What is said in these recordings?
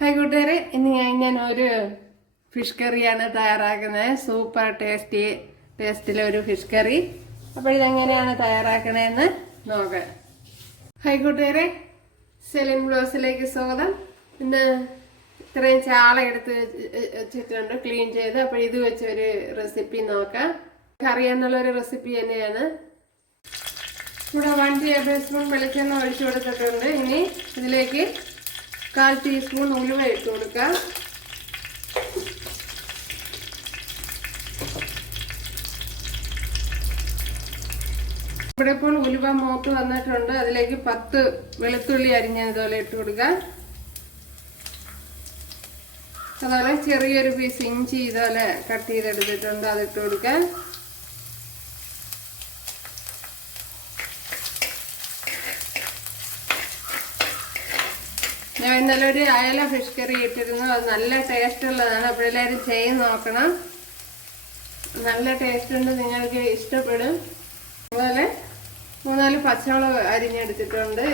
Hi കൂട്ടുകാരെ, ഇന്ന് ഞാൻ ഒരു ഫിഷ് കറിയാണ് തയ്യാറാക്കുന്നത്. സൂപ്പർ ടേസ്റ്റിലെ ഒരു ഫിഷ് കറി. അപ്പോൾ ഇതെങ്ങനെയാണ് തയ്യാറാക്കണതെന്ന് നോക്കാം. ഹായ് കൂട്ടുകാരെ, സെലിൻ ബ്ലോസിലേക്ക് സ്വാഗതം. ഇന്ന് ഇത്രയും ചാള എടുത്ത് വെച്ചിട്ടുണ്ട്, ക്ലീൻ ചെയ്ത്. അപ്പോൾ ഇത് വെച്ചൊരു റെസിപ്പി നോക്കാം. കറി എന്നുള്ളൊരു റെസിപ്പി തന്നെയാണ്. ഇവിടെ 1 ടേബിൾ സ്പൂൺ വെളിച്ചെണ്ണ ഒഴിച്ചു കൊടുത്തിട്ടുണ്ട്. ഇനി ഇതിലേക്ക് 1/4 ടീസ്പൂൺ ഉലുവ ഇട്ട് കൊടുക്കാം. ഇവിടെ ഇപ്പോൾ ഉലുവ മൂത്ത് വന്നിട്ടുണ്ട്. അതിലേക്ക് 10 വെളുത്തുള്ളി അരിഞ്ഞതുപോലെ ഇട്ട് കൊടുക്കാം. അതുപോലെ ചെറിയൊരു പീസ് ഇഞ്ചി ഇതുപോലെ കട്ട് ചെയ്തെടുത്തിട്ടുണ്ട്, അതിട്ട് കൊടുക്കാം. ഞാൻ ഇന്നലെ ഒരു അയല ഫിഷ് കറി ഇട്ടിരുന്നു. അത് നല്ല ടേസ്റ്റ് ഉള്ളതാണ്. അപ്പോൾ എല്ലാവരും ചെയ്ത് നോക്കണം. നല്ല ടേസ്റ്റ് ഉണ്ട്, നിങ്ങൾക്ക് ഇഷ്ടപ്പെടും. അതുപോലെ 3-4 പച്ചമുളക് അരിഞ്ഞെടുത്തിട്ടുണ്ട്,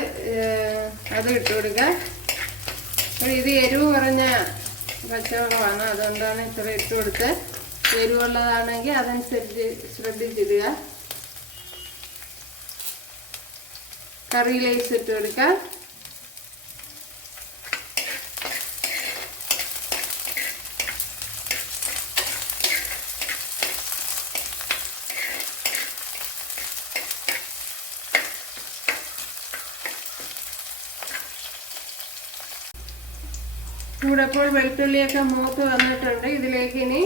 അത് ഇട്ട് കൊടുക്കുക. ഇത് എരിവ് കുറഞ്ഞ പച്ചമുളകാണ്, അതുകൊണ്ടാണ് ഇത്ര ഇട്ട് കൊടുത്ത്. എരിവുള്ളതാണെങ്കിൽ അതനുസരിച്ച് ശ്രദ്ധിച്ചിടുക. കറി ലൈസ് ഇട്ട് കൊടുക്കുക. ഇവിടെ ഇപ്പോൾ വെളുത്തുള്ളിയൊക്കെ മൂത്ത് വന്നിട്ടുണ്ട്. ഇതിലേക്ക് ഇനി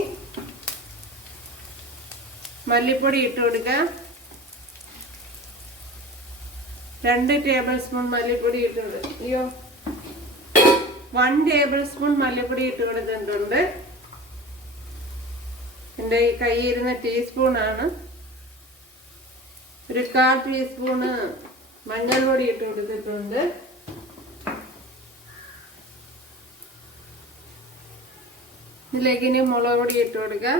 മല്ലിപ്പൊടി ഇട്ട് കൊടുക്കാം. 2 ടേബിൾ സ്പൂൺ മല്ലിപ്പൊടി ഇട്ട് കൊടുക്കും. 1 ടേബിൾ സ്പൂൺ മല്ലിപ്പൊടി ഇട്ട് കൊടുത്തിട്ടുണ്ട്. എൻ്റെ ഈ കയ്യിരുന്ന ടീസ്പൂണാണ്. ഒരു 1/4 ടീസ്പൂണ് മഞ്ഞൾപ്പൊടി ഇട്ട് കൊടുത്തിട്ടുണ്ട്. ഇതിലേക്ക് ഇനി മുളക് പൊടി ഇട്ട് കൊടുക്കുക.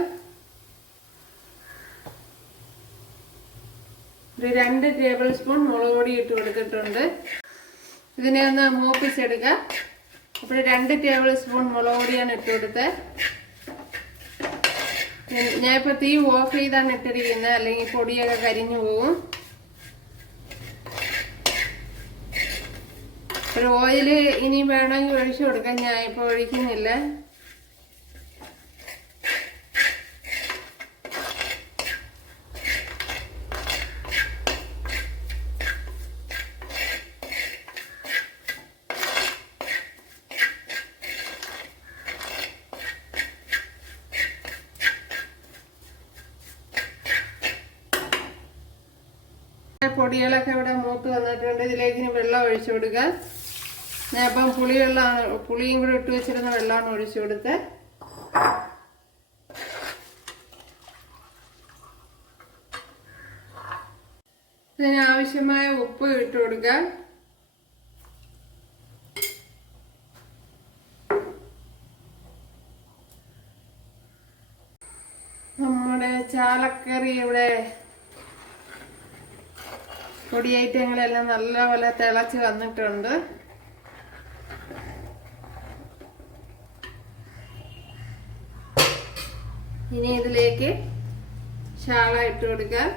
ഒരു 2 ടേബിൾ സ്പൂൺ മുളക് പൊടി ഇട്ട് കൊടുത്തിട്ടുണ്ട്. ഇതിനെ ഒന്ന് മൂപ്പിച്ചെടുക്കുക. അപ്പോൾ 2 ടേബിൾ സ്പൂൺ മുളക് പൊടിയാണ് ഇട്ട് കൊടുത്തത്. ഞാനിപ്പോൾ തീ ഓഫ് ചെയ്താണ് ഇട്ടിരിക്കുന്നത്, അല്ലെങ്കിൽ പൊടിയൊക്കെ കരിഞ്ഞു പോകും. ഒരു ഓയിൽ ഇനി വേണമെങ്കിൽ ഒഴിച്ചു കൊടുക്കാം. ഞാൻ ഇപ്പോൾ ഒഴിക്കുന്നില്ല. പൊടികളൊക്കെ ഇവിടെ മൂത്ത് വന്നിട്ടുണ്ട്. ഇതിലേക്ക് ഇനി വെള്ളം ഒഴിച്ചു കൊടുക്കുക. ഞാൻ ഇപ്പം പുളിയും കൂടി ഇട്ട് വെച്ചിരുന്ന വെള്ളമാണ് ഒഴിച്ചു കൊടുത്തത്. ഇതിന് ആവശ്യമായ ഉപ്പ് ഇട്ട് കൊടുക്കുക. നമ്മുടെ ചാളക്കറി ഇവിടെ പൊടി ഐറ്റങ്ങളെല്ലാം നല്ലപോലെ തിളച്ച് വന്നിട്ടുണ്ട്. ഇനി ഇതിലേക്ക് ചാള ഇട്ട് കൊടുക്കുക.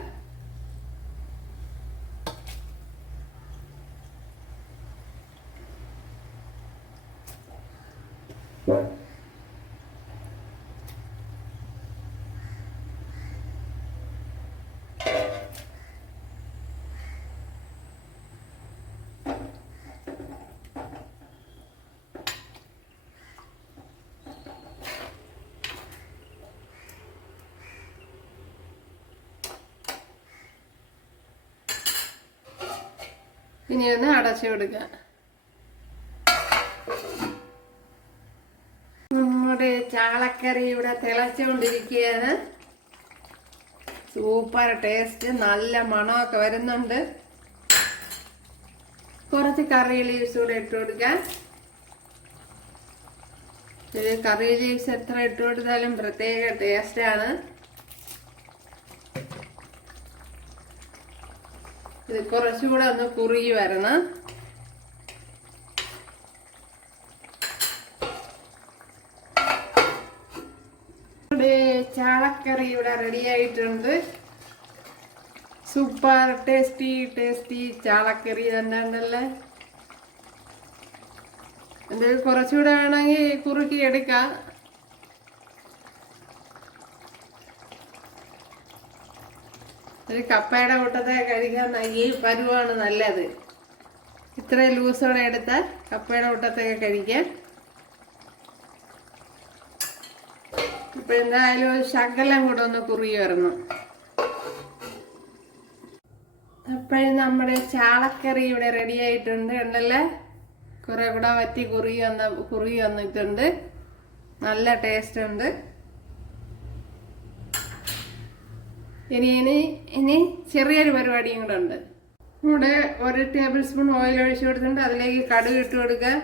ഇനി ഒന്ന് അടച്ചു കൊടുക്കുക. നമ്മുടെ ചാളക്കറി ഇവിടെ തിളച്ചുകൊണ്ടിരിക്കുകയാണ്. സൂപ്പർ ടേസ്റ്റ്, നല്ല മണമൊക്കെ വരുന്നുണ്ട്. കുറച്ച് കറി ലീവ്സ് കൂടെ ഇട്ട് കൊടുക്കാം. കറി ലീവ്സ് എത്ര ഇട്ട് കൊടുത്താലും പ്രത്യേക ടേസ്റ്റാണ്. ഇത് കുറച്ചുകൂടെ ഒന്ന് കുറുകി വരണം. ചാളക്കറി ഇവിടെ റെഡി ആയിട്ടുണ്ട്. സൂപ്പർ ടേസ്റ്റി ചാളക്കറി തന്നെ ഉണ്ടല്ലേ. എന്തെങ്കിലും കുറച്ചുകൂടെ വേണമെങ്കിൽ കുറുക്കി എടുക്കാം. ഒരു കപ്പയുടെ കൂട്ടത്തെ കഴിക്കാൻ ഈ പരുവാണ് നല്ലത്. ഇത്രയും ലൂസോടെ എടുത്താൽ കപ്പയുടെ കൂട്ടത്തൊക്കെ കഴിക്കാം. ഇപ്പൊ എന്തായാലും ഒരു ശകലം കൂടെ ഒന്ന് കുറുകി വരണം. അപ്പോഴും നമ്മുടെ ചാളക്കറി ഇവിടെ റെഡി ആയിട്ടുണ്ട് ഉണ്ടല്ലേ. കുറെ കൂടെ വറ്റി കുറുകി വന്നിട്ടുണ്ട്. നല്ല ടേസ്റ്റ് ഉണ്ട്. ഇനി ചെറിയൊരു പരിപാടിയും കൂടെ ഉണ്ട്. ഇവിടെ 1 ടേബിൾ സ്പൂൺ ഓയിൽ ഒഴിച്ചു കൊടുത്തിട്ടുണ്ട്. അതിലേക്ക് കടുക് ഇട്ട് കൊടുക്കുക.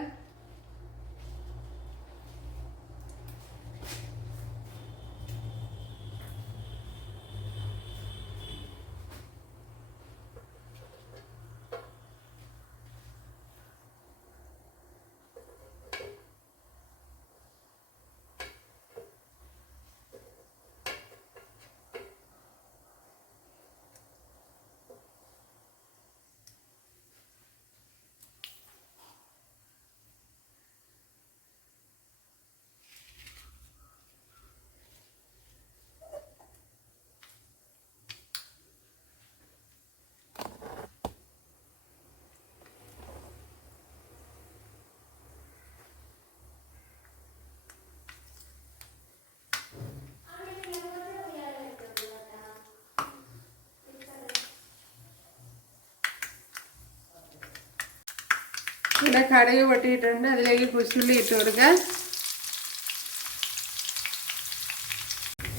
ഇവിടെ കടുക് പൊട്ടിയിട്ടുണ്ട്. അതിലേക്ക് കുശുള്ളി ഇട്ട് കൊടുക്കുക.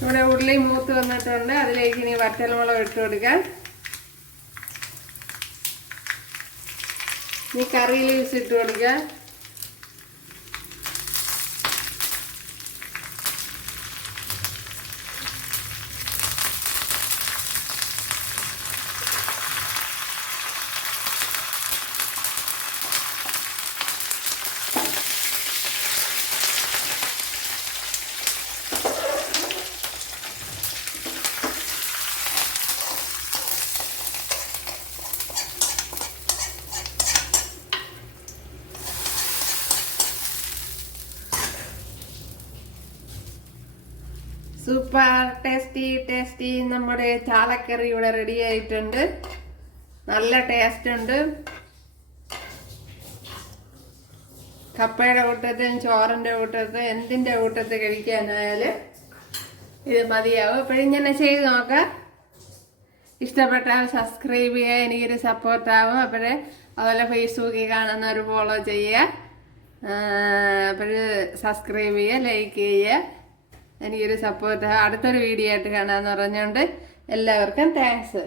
ഇവിടെ ഉള്ളി മൂത്ത് വന്നിട്ടുണ്ട്. അതിലേക്ക് ഇനി വറ്റൽമുളക് ഇട്ട് കൊടുക്കുക. ഇനി കറി ലീവ്സ് ഇട്ട് കൊടുക്കുക. സൂപ്പർ ടേസ്റ്റി നമ്മുടെ ചാളക്കറി ഇവിടെ റെഡി ആയിട്ടുണ്ട്. നല്ല ടേസ്റ്റ് ഉണ്ട്. കപ്പയുടെ കൂട്ടത്തിൽ, ചോറിന്റെ കൂട്ടത്തിൽ, എന്തിന്റെ കൂട്ടത്തിൽ കഴിക്കാനായാലും ഇത് മതിയാവും. അപ്പോഴും ഇങ്ങനെ ചെയ്ത് നോക്കാം. ഇഷ്ടപ്പെട്ടാൽ സബ്സ്ക്രൈബ് ചെയ്യുക, എനിക്കൊരു സപ്പോർട്ടാവും. അതുപോലെ ഫേസ്ബുക്കിൽ കാണുന്നവർ ഫോളോ ചെയ്യുക. അപ്പോൾ സബ്സ്ക്രൈബ് ചെയ്യുക, ലൈക്ക് ചെയ്യുക, എനിക്കൊരു സപ്പോർട്ട്. അടുത്തൊരു വീഡിയോ ആയിട്ട് കാണാമെന്ന് പറഞ്ഞുകൊണ്ട് എല്ലാവർക്കും താങ്ക്സ്.